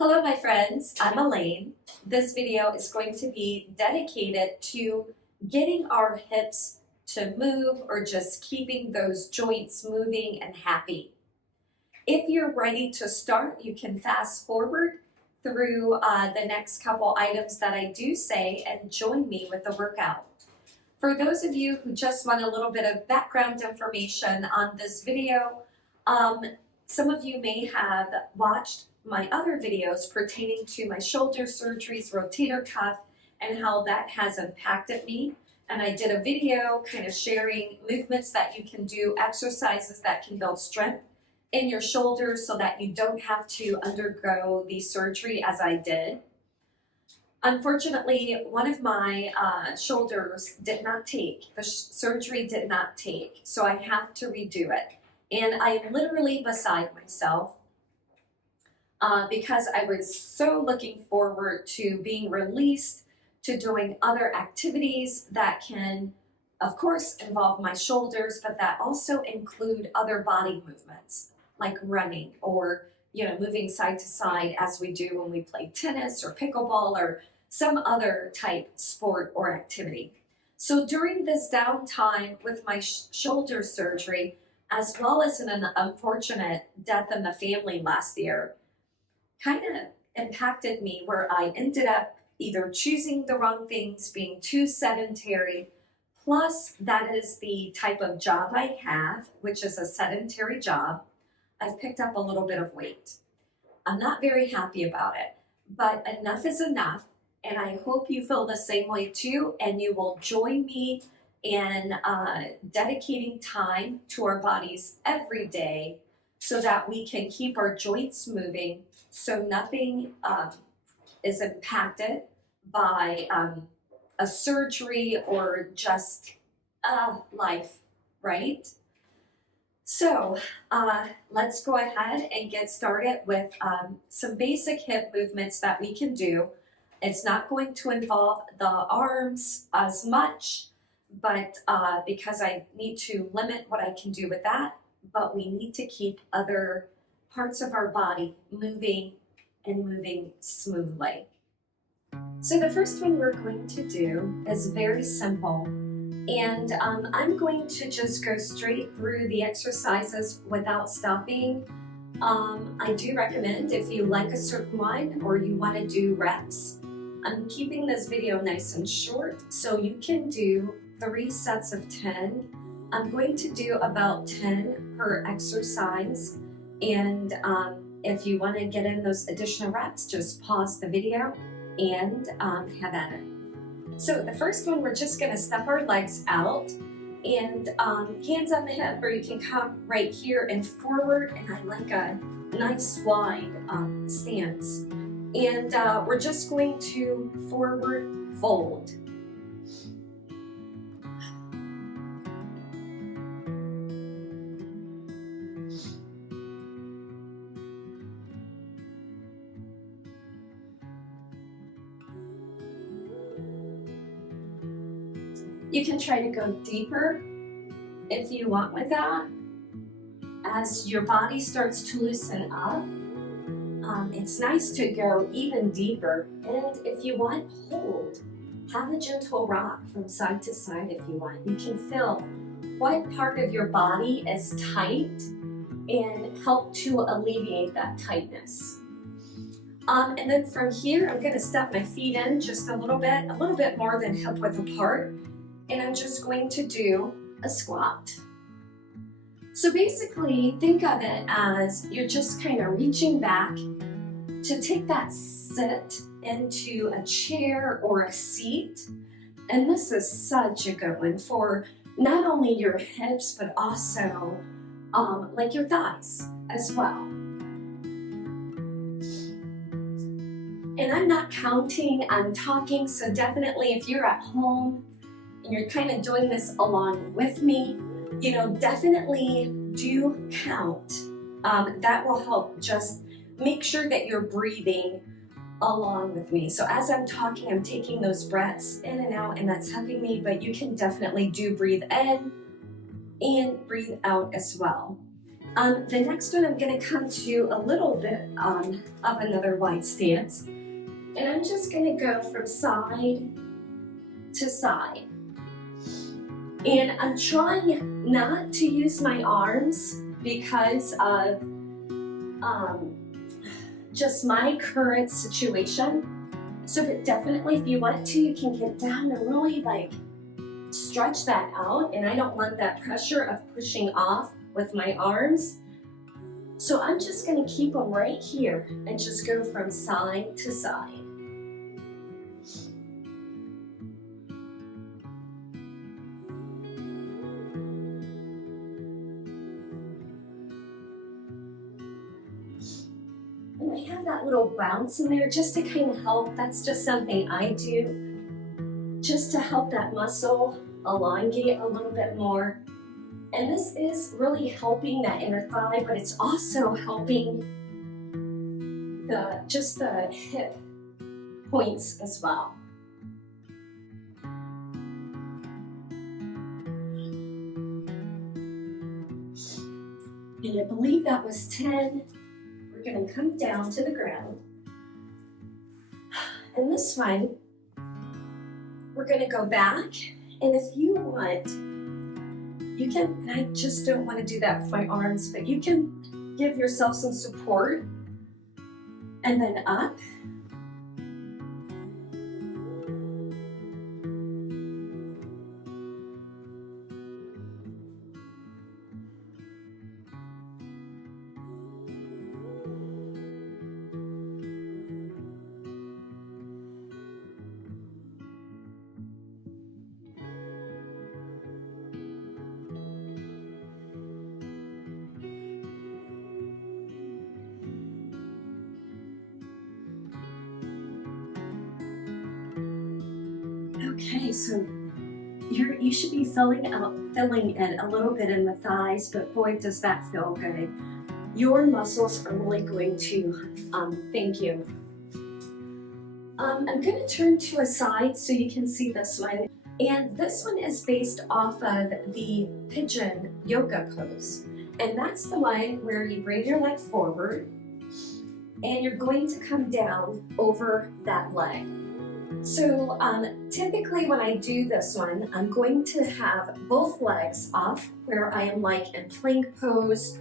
Hello my friends, I'm Elaine. This video is going to be dedicated to getting our hips to move or just keeping those joints moving and happy. If you're ready to start, you can fast forward through the next couple items that I do say and join me with the workout. For those of you who just want a little bit of background information on this video, some of you may have watched my other videos pertaining to my shoulder surgeries, rotator cuff, and how that has impacted me. And I did a video kind of sharing movements that you can do, exercises that can build strength in your shoulders so that you don't have to undergo the surgery as I did. Unfortunately, one of my shoulders did not take, the surgery did not take, so I have to redo it. And I'm literally beside myself because I was so looking forward to being released, to doing other activities that can, of course, involve my shoulders, but that also include other body movements, like running or moving side to side as we do when we play tennis or pickleball or some other type sport or activity. So during this downtime with my shoulder surgery, as well as an unfortunate death in the family last year, kind of impacted me where I ended up either choosing the wrong things, being too sedentary, plus that is the type of job I have, which is a sedentary job. I've picked up a little bit of weight. I'm not very happy about it, but enough is enough, and I hope you feel the same way too, and you will join me in dedicating time to our bodies every day so that we can keep our joints moving so nothing is impacted by a surgery or just life, right? So let's go ahead and get started with some basic hip movements that we can do. It's not going to involve the arms as much, but because I need to limit what I can do with that, but we need to keep other parts of our body moving and moving smoothly. So the first one we're going to do is very simple, and I'm going to just go straight through the exercises without stopping. I do recommend, if you like a certain one or you want to do reps, I'm keeping this video nice and short so you can do 3 sets of 10. I'm going to do about 10 per exercise, and if you want to get in those additional reps, just pause the video and have at it. So the first one, we're just going to step our legs out and hands on the hip, or you can come right here and forward, and I like a nice wide stance. And we're just going to forward fold. You can try to go deeper if you want with that. As your body starts to loosen up, it's nice to go even deeper. And if you want, hold. Have a gentle rock from side to side if you want. You can feel what part of your body is tight and help to alleviate that tightness. And then from here, I'm going to step my feet in just a little bit more than hip width apart. And I'm just going to do a squat. So basically, think of it as you're just kind of reaching back to take that sit into a chair or a seat. And this is such a good one for not only your hips, but also like your thighs as well. And I'm not counting, I'm talking, so definitely if you're at home and you're kind of doing this along with me, definitely do count. That will help just make sure that you're breathing along with me. So as I'm talking, I'm taking those breaths in and out, and that's helping me, but you can definitely do breathe in and breathe out as well. The next one, I'm going to come to a little bit of another wide stance. And I'm just going to go from side to side. And I'm trying not to use my arms because of just my current situation. So but definitely if you want to, you can get down and really like stretch that out. And I don't want that pressure of pushing off with my arms. So I'm just going to keep them right here and just go from side to side. And I have that little bounce in there just to kind of help. That's just something I do just to help that muscle elongate a little bit more. And this is really helping that inner thigh, but it's also helping just the hip points as well. And I believe that was 10. We're going to come down to the ground. And this one, we're going to go back. And if you want, you can, and I just don't want to do that with my arms, but you can give yourself some support and then up. Okay, so you should be filling it a little bit in the thighs, but boy, does that feel good. Your muscles are really going to thank you. I'm going to turn to a side so you can see this one. And this one is based off of the pigeon yoga pose. And that's the one where you bring your leg forward and you're going to come down over that leg. So typically when I do this one, I'm going to have both legs off where I am like in plank pose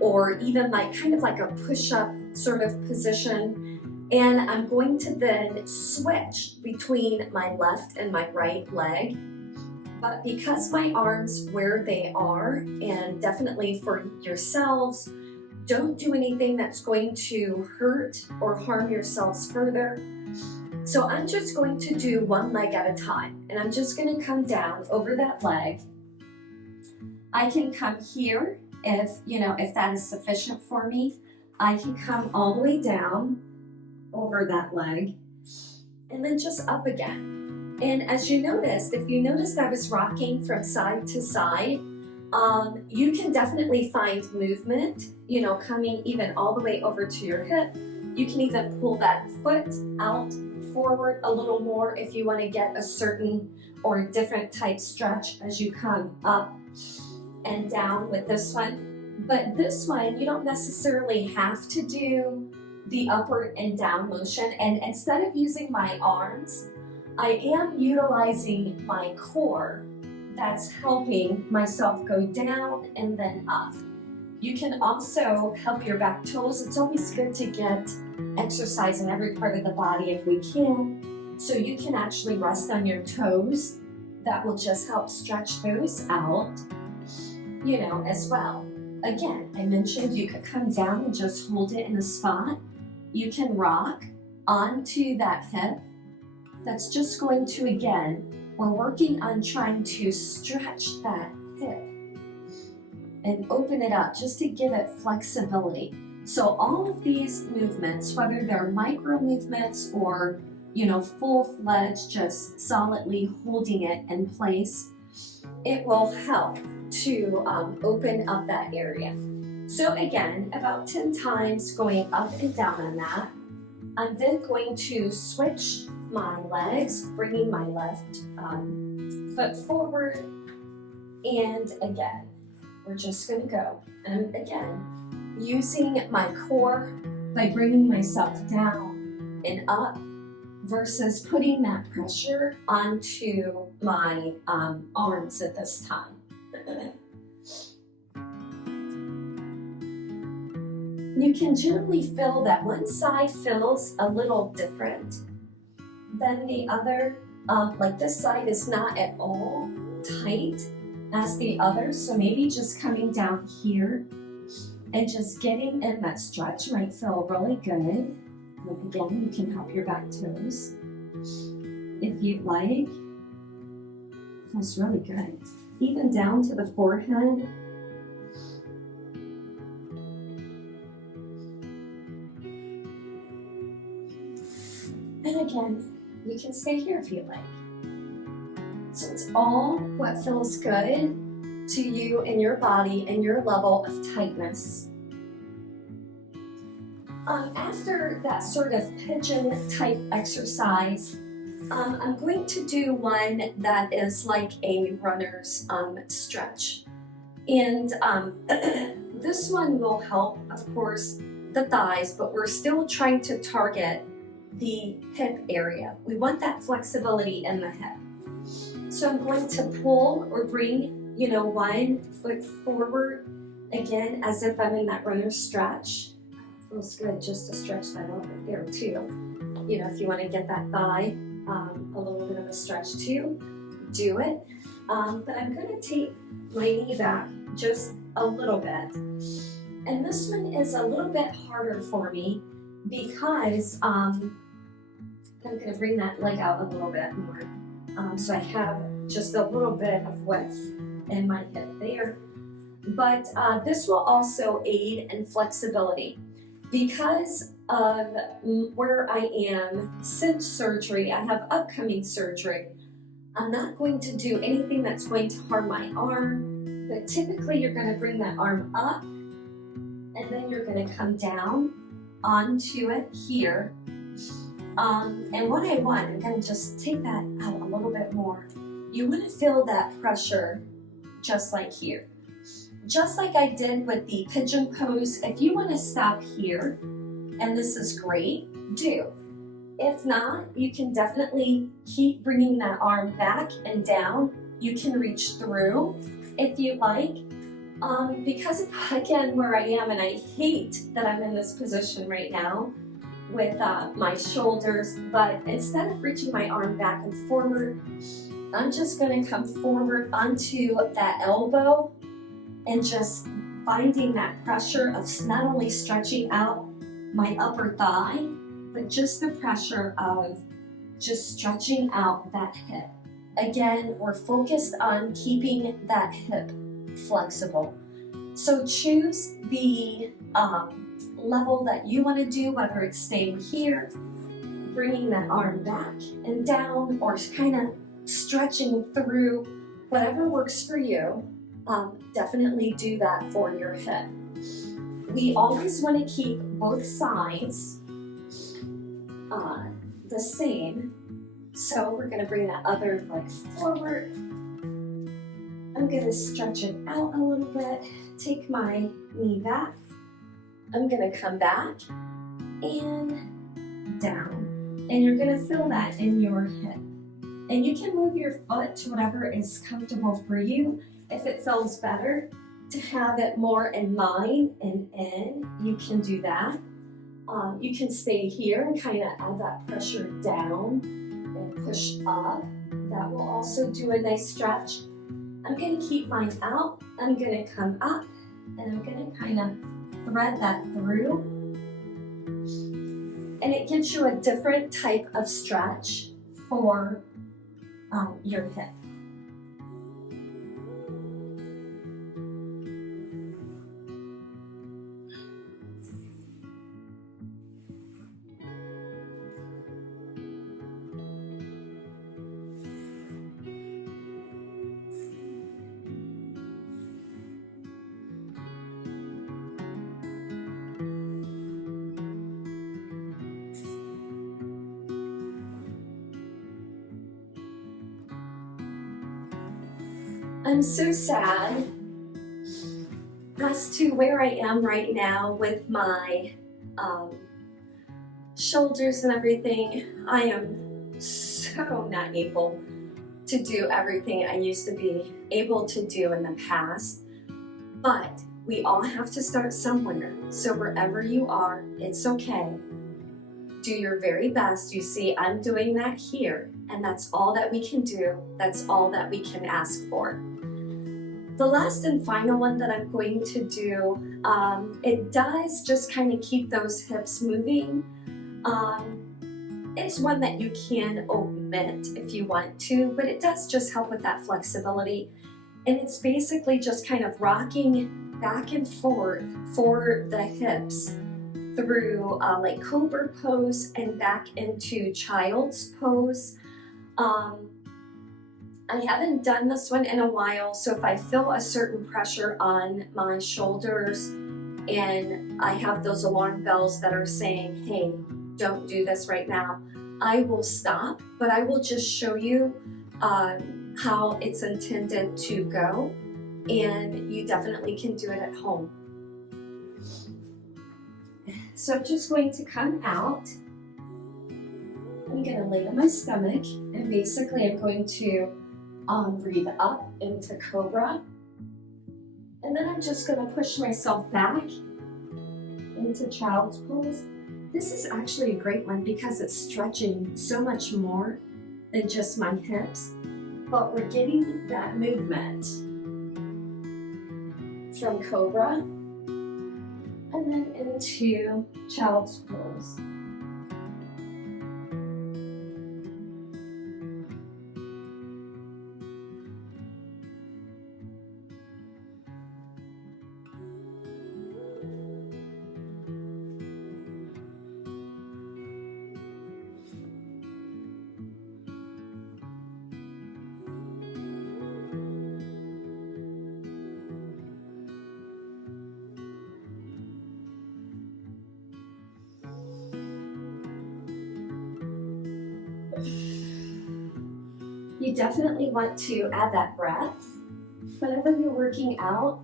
or even like kind of like a push-up sort of position. And I'm going to then switch between my left and my right leg. But because my arms where they are, and definitely for yourselves, don't do anything that's going to hurt or harm yourselves further. So I'm just going to do one leg at a time, and I'm just going to come down over that leg. I can come here if that is sufficient for me. I can come all the way down over that leg and then just up again. And as you noticed, if you noticed I was rocking from side to side, you can definitely find movement, coming even all the way over to your hip. You can even pull that foot out forward a little more if you want to get a certain or different type stretch as you come up and down with this one. But this one, you don't necessarily have to do the upward and down motion. And instead of using my arms, I am utilizing my core that's helping myself go down and then up. You can also help your back toes. It's always good to get exercise in every part of the body if we can. So you can actually rest on your toes. That will just help stretch those out, as well. Again, I mentioned you could come down and just hold it in a spot. You can rock onto that hip. That's just going to, again, we're working on trying to stretch that hip and open it up just to give it flexibility. So all of these movements, whether they're micro movements or, full-fledged, just solidly holding it in place, it will help to open up that area. So again, about 10 times going up and down on that. I'm then going to switch my legs, bringing my left foot forward, and again, we're just going to go. And again, using my core by bringing myself down and up versus putting that pressure onto my arms at this time. You can generally feel that one side feels a little different than the other. Like this side is not at all tight as the other, so maybe just coming down here and just getting in that stretch might feel really good. And again, you can help your back toes if you'd like. Feels really good. Even down to the forehead. And again, you can stay here if you like. So it's all what feels good to you and your body and your level of tightness. After that sort of pigeon type exercise, I'm going to do one that is like a runner's stretch. And this one will help, of course, the thighs, but we're still trying to target the hip area. We want that flexibility in the hip. So I'm going to pull or bring, 1 foot forward, again, as if I'm in that runner's stretch. Feels good just to stretch that out right there too. If you want to get that thigh a little bit of a stretch too, do it. But I'm going to take my knee back just a little bit. And this one is a little bit harder for me because I'm going to bring that leg out a little bit more. So I have just a little bit of width in my hip there. But this will also aid in flexibility. Because of where I am since surgery, I have upcoming surgery. I'm not going to do anything that's going to harm my arm, but typically you're going to bring that arm up and then you're going to come down onto it here. And what I want, I'm going to just take that out a little bit more. You want to feel that pressure just like here. Just like I did with the pigeon pose, if you want to stop here, and this is great, do. If not, you can definitely keep bringing that arm back and down. You can reach through if you like. Because of, again, where I am, and I hate that I'm in this position right now with my shoulders, but instead of reaching my arm back and forward, I'm just going to come forward onto that elbow and just finding that pressure of not only stretching out my upper thigh, but just the pressure of just stretching out that hip. Again, we're focused on keeping that hip flexible. So choose the level that you want to do, whether it's staying here, bringing that arm back and down, or kind of stretching through, whatever works for you. Definitely do that for your hip. We always want to keep both sides the same. So we're going to bring that other leg forward. I'm going to stretch it out a little bit, take my knee back. I'm going to come back and down. And you're going to feel that in your hip. And you can move your foot to whatever is comfortable for you. If it feels better to have it more in line and in, you can do that. You can stay here and kind of add that pressure down and push up. That will also do a nice stretch. I'm going to keep mine out. I'm going to come up and I'm going to kind of thread that through. And it gives you a different type of stretch for your hip. I'm so sad As to where I am right now with my shoulders and everything, I am so not able to do everything I used to be able to do in the past. But we all have to start somewhere. So wherever you are, it's okay. Do your very best. You see, I'm doing that here, and that's all that we can do. That's all that we can ask for. The last and final one that I'm going to do, it does just kind of keep those hips moving. It's one that you can omit if you want to, but it does just help with that flexibility. And it's basically just kind of rocking back and forth for the hips through like cobra pose and back into child's pose. I haven't done this one in a while, so if I feel a certain pressure on my shoulders and I have those alarm bells that are saying, hey, don't do this right now, I will stop, but I will just show you how it's intended to go, and you definitely can do it at home. So I'm just going to come out. I'm going to lay on my stomach, and basically I'm going to breathe up into cobra, and then I'm just going to push myself back into child's pose. This is actually a great one because it's stretching so much more than just my hips, but we're getting that movement from cobra and then into child's pose. You definitely want to add that breath whenever you're working out.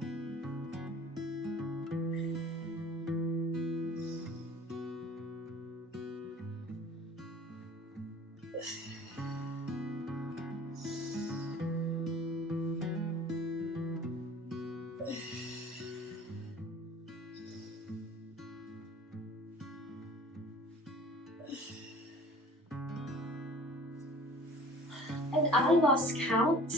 And I lost count.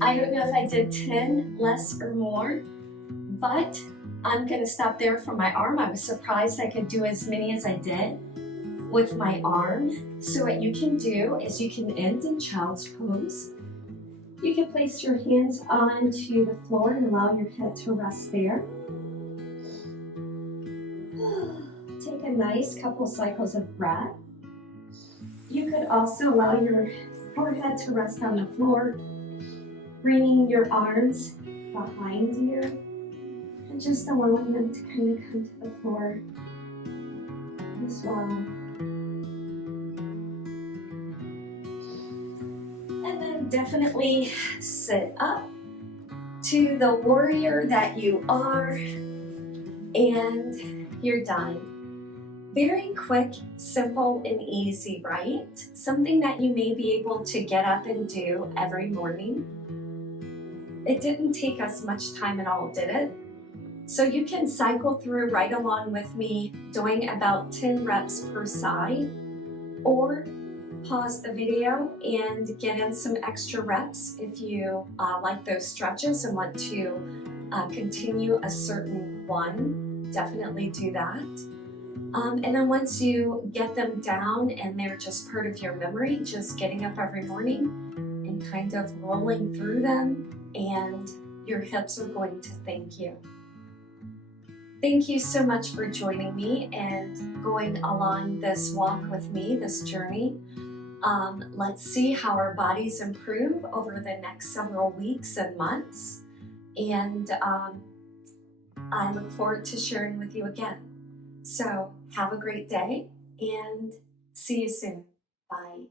I don't know if I did 10 less or more, but I'm gonna stop there for my arm. I was surprised I could do as many as I did with my arm. So what you can do is you can end in child's pose. You can place your hands onto the floor and allow your head to rest there. Take a nice couple cycles of breath. You could also allow your forehead to rest on the floor, bringing your arms behind you and just allowing them to kind of come to the floor as well. And then definitely sit up to the warrior that you are, and you're done. Very quick, simple, and easy, right? Something that you may be able to get up and do every morning. It didn't take us much time at all, did it? So you can cycle through right along with me, doing about 10 reps per side, or pause the video and get in some extra reps if you like those stretches and want to continue a certain one. Definitely do that. And then once you get them down and they're just part of your memory, just getting up every morning and kind of rolling through them, and your hips are going to thank you. Thank you so much for joining me and going along this walk with me, this journey. Let's see how our bodies improve over the next several weeks and months. And I look forward to sharing with you again. So have a great day and see you soon. Bye.